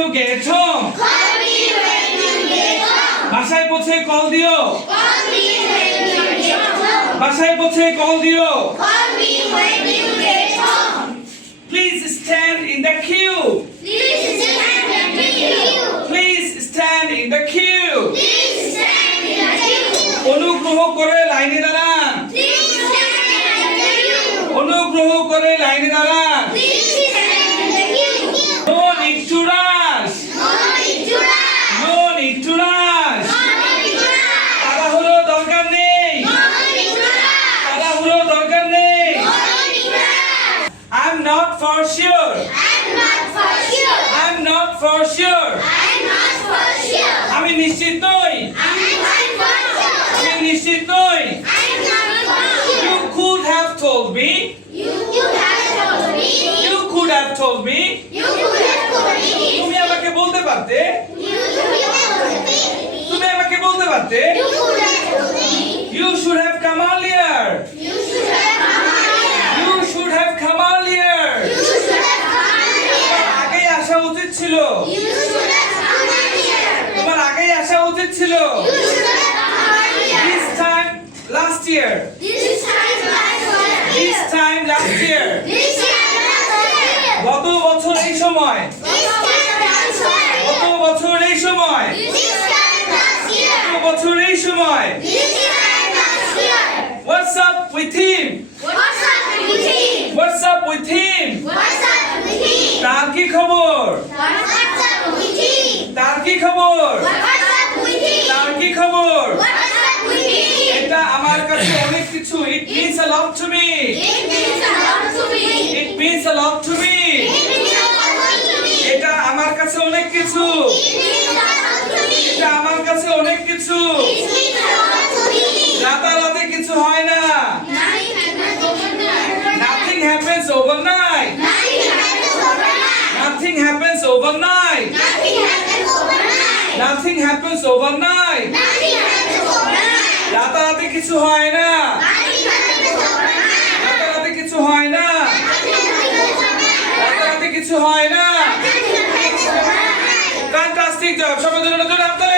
you get home? Call me when you get home. বাসায় পৌঁছে call দিও। Call me when you get home. বাসায় পৌঁছে call দিও। Call me when you get home. Please stand in the queue. Please stand in the queue. Please stand in the queue. Please stand in the queue. অনুগ্রহ করে লাইনে দাঁড়ান। Please stand in the queue. অনুগ্রহ করে লাইনে দাঁড়ান। Please stand in the queue. No need to rush. No need to rush. No need to rush. No need to rush. তাড়াহুড়ো দরকার নেই। No need to rush. তাড়াহুড়ো দরকার নেই। No need to rush. I'm not for sure. I'm not for sure. I'm not for sure. I'm not for sure. আমি নিশ্চিত নই। I'm not for sure. আমি নিশ্চিত নই। I'm not for You sure. could have told me. You have told me. You could have told me. You have told me. তুমি আমাকে বলতে পারতে। You have told me. তুমি আমাকে বলতে পারতে। You have told me. You should have come earlier. You should have come earlier. You should have come earlier. You should have come earlier. আগেই আসা উচিত ছিল। You should have come earlier. তোমার আগেই আসা উচিত ছিল। You should have come earlier. This time last year. This time last This year. time last year. This time last year. গত বছর এই সময়। This time last গত year. বছর এই সময়। This time last year. গত বছর এই সময়। This time last year. What's up with him? What's up with him? What's up with him? What's up with him? তার কি খবর? What's up with him? তার কি খবর? What's up with him? তার কি খবর? What's up with him? এটা আমার কাছে অনেক কিছু। It means a lot to me. It means a lot to me. It means a lot to me. It means a lot to me. এটা আমার কাছে অনেক কিছু। It means a lot to me. এটা আমার কাছে অনেক কিছু। It means a lot to me. রাতারাতি কিছু হয় না। Nothing happens overnight. Nothing happens overnight. Nothing happens overnight. Nothing happens overnight. Nothing happens overnight. Nothing happens overnight. Nothing happens overnight. রাতারাতি কিছু হয় না। Nothing happens overnight. রাতারাতি কিছু হয় না। Nothing happens overnight. রাতারাতি কিছু হয় না। Nothing happens overnight. Fantastic job. সবার জন্য জোরে হাততালি।